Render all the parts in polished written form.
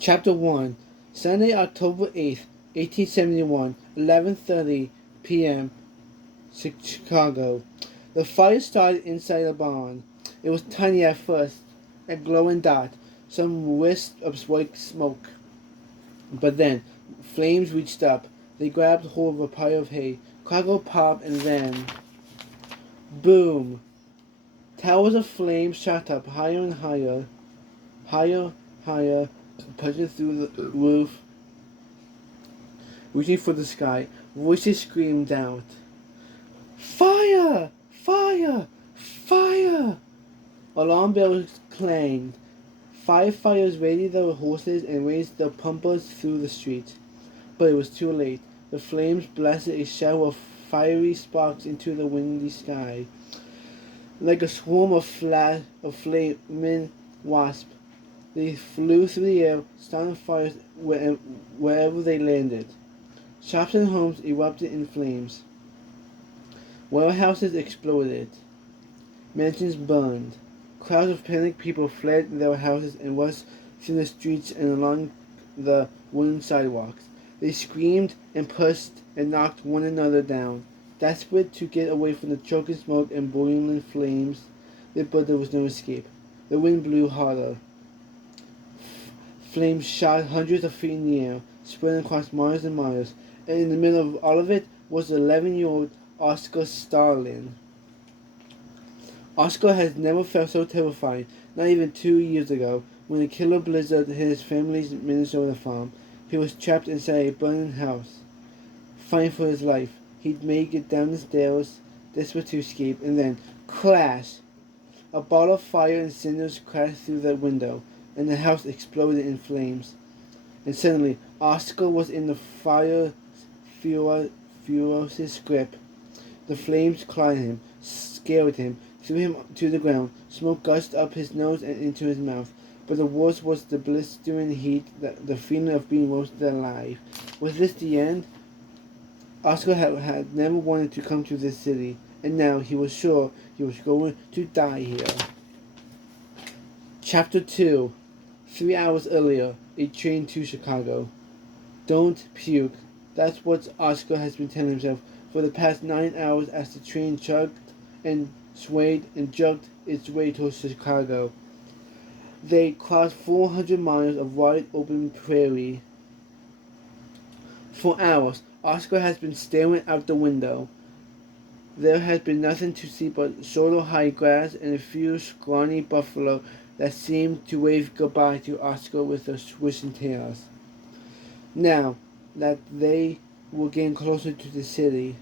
Chapter 1. Sunday, October 8th, 1871, 11:30 p.m. Chicago. The fire started inside the barn. It was tiny at first, a glowing dot, some wisp of white smoke. But then, flames reached up. They grabbed hold of a pile of hay, crackled, popped, and ran. Boom! Towers of flame shot up higher and higher, higher, punching through the roof, reaching for the sky. Voices screamed out, "Fire! Fire! Fire!" Alarm bells clanged. Firefighters raided the horses and raised the pumpers through the street. But it was too late. The flames blasted a shower of fiery sparks into the windy sky. Like a swarm of flaming wasps, they flew through the air, starting fires wherever they landed. Shops and homes erupted in flames. Warehouses exploded. Mansions burned. Crowds of panicked people fled their houses and rushed through the streets and along the wooden sidewalks. They screamed and pushed and knocked one another down, desperate to get away from the choking smoke and boiling flames, but there was no escape. The wind blew harder. Flames shot hundreds of feet in the air, spreading across miles and miles, and in the middle of all of it was the 11-year-old Oscar Starling. Oscar has never felt so terrified, not even 2 years ago, when a killer blizzard hit his family's Minnesota farm. He was trapped inside a burning house, fighting for his life. He'd make it down the stairs, desperate to escape, and then crash! A ball of fire and cinders crashed through the window, and the house exploded in flames. And suddenly, Oscar was in the fire's ferocious grip. The flames clawed him, scared him, threw him to the ground. Smoke gushed up his nose and into his mouth. But the worst was the blistering heat, the feeling of being roasted alive. Was this the end? Oscar had never wanted to come to this city, and now he was sure he was going to die here. Chapter 2. 3 hours earlier, a train to Chicago. Don't puke. That's what Oscar has been telling himself for the past 9 hours as the train chugged and swayed and jugged its way towards Chicago. They crossed 400 miles of wide open prairie. For hours, Oscar has been staring out the window. There has been nothing to see but shoulder-high grass and a few scrawny buffalo that seemed to wave goodbye to Oscar with their swishing tails. Now that they were getting closer to the city,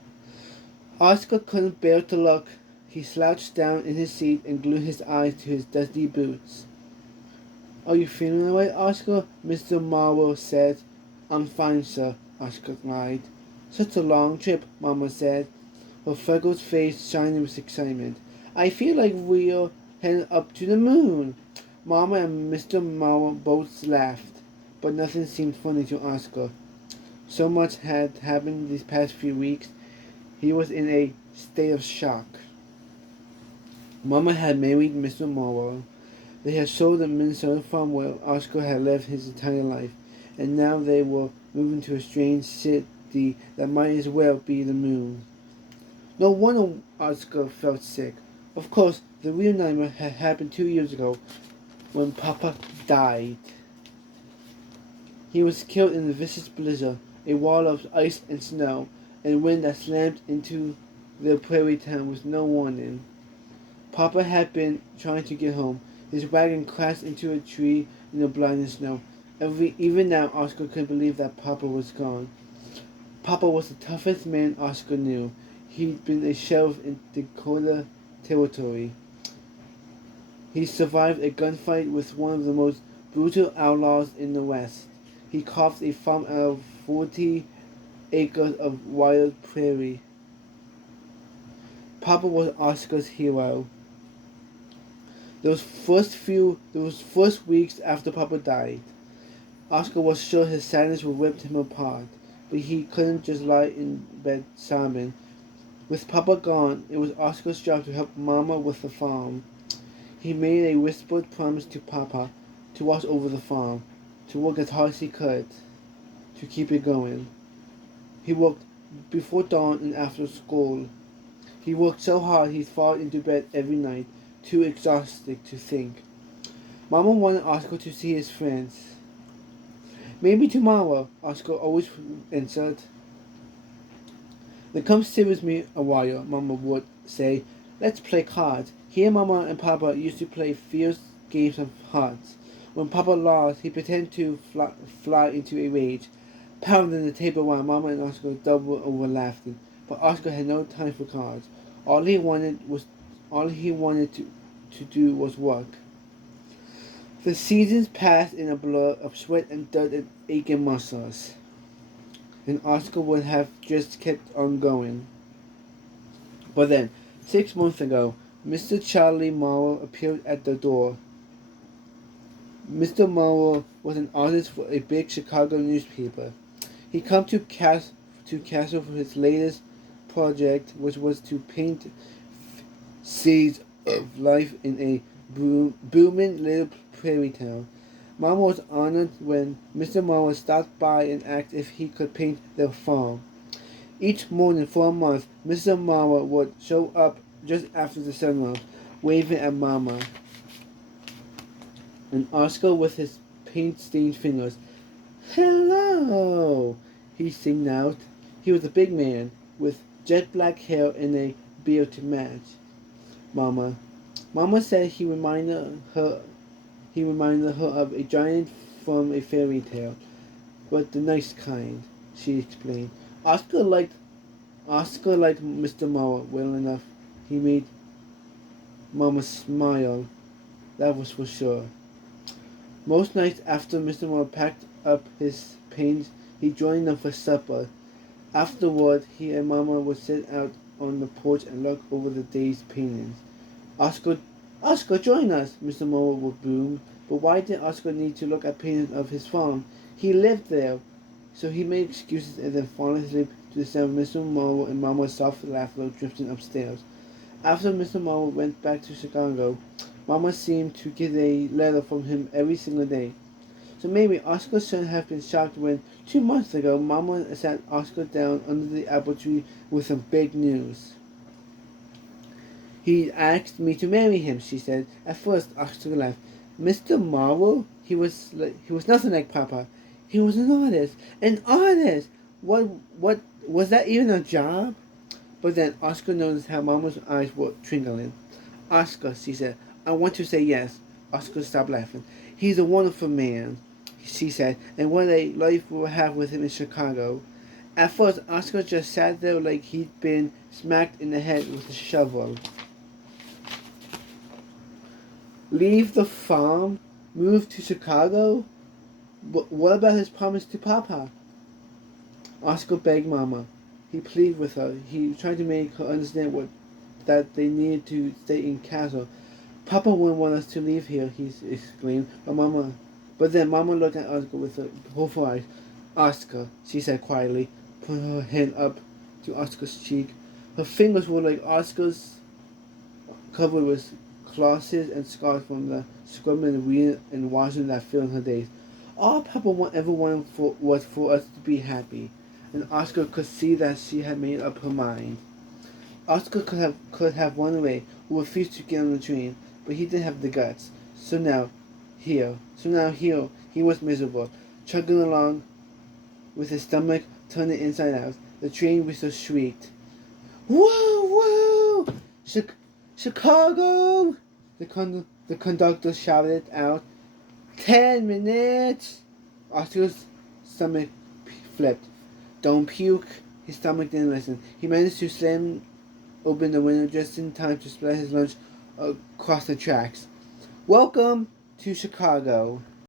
Oscar couldn't bear to look. He slouched down in his seat and glued his eyes to his dusty boots. "Are you feeling all right, Oscar?" Mr. Marlowe said. "I'm fine, sir," Oscar lied. "Such a long trip," Mama said, her freckled face shining with excitement. "I feel like we're heading up to the moon." Mama and Mr. Marlowe both laughed, but nothing seemed funny to Oscar. So much had happened these past few weeks, he was in a state of shock. Mama had married Mr. Marlowe. They had sold the Minnesota farm where Oscar had lived his entire life, and now they were moving to a strange city that might as well be the moon. No wonder Oscar felt sick. Of course, the real nightmare had happened 2 years ago, when Papa died. He was killed in a vicious blizzard, a wall of ice and snow, and wind that slammed into the prairie town with no warning. Papa had been trying to get home. His wagon crashed into a tree in the blinding snow. Even now, Oscar couldn't believe that Papa was gone. Papa was the toughest man Oscar knew. He'd been a sheriff in Dakota Territory. He survived a gunfight with one of the most brutal outlaws in the West. He carved a farm out of 40 acres of wild prairie. Papa was Oscar's hero. Those first weeks after Papa died, Oscar was sure his sadness would rip him apart, but he couldn't just lie in bed sobbing. With Papa gone, it was Oscar's job to help Mama with the farm. He made a whispered promise to Papa to watch over the farm. to work as hard as he could to keep it going. He worked before dawn and after school. He worked so hard he fell into bed every night, too exhausted to think. Mama wanted Oscar to see his friends. Maybe tomorrow, Oscar always answered. Then come sit with me a while, Mama would say. Let's play cards. Here Mama and Papa used to play fierce games of hearts. When Papa lost, he pretended to fly into a rage, pounding the table while Mama and Oscar doubled over laughing. But Oscar had no time for cards. All he wanted to do was work. The seasons passed in a blur of sweat and dirt and aching muscles, and Oscar would have just kept on going. But then, 6 months ago, Mr. Charlie Morrow appeared at the door. Mr. Morrow was an artist for a big Chicago newspaper. He came to Castle for his latest project, which was to paint seeds of life in a booming little prairie town. Mama was honored when Mr. Morrow stopped by and asked if he could paint their farm. Each morning for a month, Mr. Morrow would show up just after the sun rose, waving at Mama and Oscar with his paint-stained fingers. "Hello," he sang out. He was a big man with jet black hair and a beard to match. Mama said he reminded her of a giant from a fairy tale, but the nice kind, she explained. Oscar liked Mr. Morrow well enough. He made Mama smile, that was for sure. Most nights after Mr. Morrow packed up his paints, he joined them for supper. Afterward, he and Mama would sit out on the porch and look over the day's paintings. Oscar, join us, Mr. Morrow would boom. But why did Oscar need to look at paintings of his farm? He lived there. So he made excuses and then falling asleep to the sound of Mr. Morrow and Mama's soft laughter drifting upstairs. After Mr. Morrow went back to Chicago, Mama seemed to get a letter from him every single day. So maybe Oscar shouldn't have been shocked when, 2 months ago, Mama sat Oscar down under the apple tree with some big news. "He asked me to marry him," she said. At first, Oscar laughed. "Mr. Morrow? He was nothing like Papa. He was an artist. An artist! What was that even a job?" But then Oscar noticed how Mama's eyes were twinkling. "Oscar," she said, "I want to say yes." Oscar stopped laughing. "He's a wonderful man," she said, "and what a life we'll have with him in Chicago." At first, Oscar just sat there like he'd been smacked in the head with a shovel. Leave the farm? Move to Chicago? But what about his promise to Papa? Oscar begged Mama. He pleaded with her. He tried to make her understand that they needed to stay in Castle. "Papa wouldn't want us to leave here," he exclaimed. But then Mama looked at Oscar with her hopeful eyes. "Oscar," she said quietly, putting her hand up to Oscar's cheek. Her fingers were like Oscar's, covered with crosses and scars from the scrubbing and reading and washing that filled her days. All Papa ever wanted was for us to be happy, and Oscar could see that she had made up her mind. Oscar could have run away or refused to get on the train, but he didn't have the guts. So now here he was miserable, chugging along with his stomach turning inside out. The train whistle shrieked. "Whoa! Chicago!" The conductor shouted out. 10 minutes! Oscar's stomach flipped. "Don't puke." His stomach didn't listen. He managed to slam open the window just in time to spread his lunch across the tracks. "Welcome to Chicago."